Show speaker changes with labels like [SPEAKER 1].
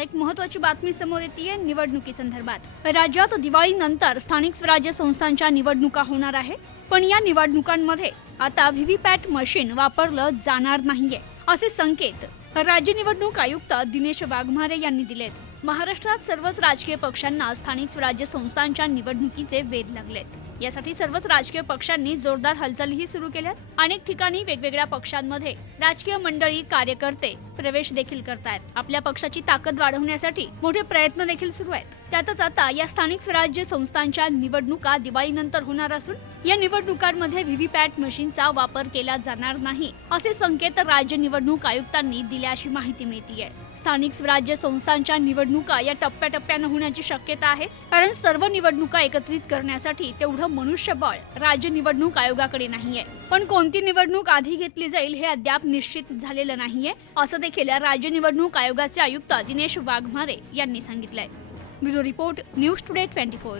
[SPEAKER 1] आता एक महत्वाची बातमी समोर येते निवडणुकी संदर्भात. राज्यात दिवाळीनंतर स्थानिक स्वराज्य संस्थांच्या निवडणुका होणार आहे पण या निवडणुकांमध्ये आता व्हीव्हीपॅट मशीन वापरलं जाणार नाहीये असे संकेत राज्य निवडणूक आयुक्त दिनेश वाघमारे यांनी दिलेत. महाराष्ट्रात सर्वच राजकीय पक्षांना स्थानिक स्वराज्य संस्थांच्या निवडणुकीचे वेध लागलेत. यासाठी सर्वच राजकीय पक्षांनी जोरदार हालचालीही सुरू केल्यात. अनेक ठिकाणी वेगवेगळ्या पक्षांमध्ये राजकीय मंडळी कार्यकर्ते प्रवेश देखील करतायत. आपल्या पक्षाची ताकद वाढवण्यासाठी मोठे प्रयत्न देखील सुरू आहेत. त्यातच आता या स्थानिक स्वराज्य संस्थांच्या निवडणुका दिवाळीनंतर होणार असून या निवडणुकांमध्ये व्हीव्हीपॅट मशीनचा वापर केला जाणार नाही असे संकेत राज्य निवडणूक आयुक्तांनी दिल्याची माहिती मिळतीये. स्थानिक स्वराज्य संस्थांच्या निवडणुका या टप्प्याटप्प्यानं होण्याची शक्यता आहे कारण सर्व निवडणुका एकत्रित करण्यासाठी तेवढं मनुष्यबळ राज्य निवडणूक आयोगाकडे नाहीये. पण कोणती निवडणूक आधी घेतली जाईल हे अद्याप निश्चित झालेलं नाहीये असं केल्या राज्य निवडणूक आयोगाचे आयुक्त दिनेश वाघमारे यांनी सांगितलंय. Bureau report news today twenty four.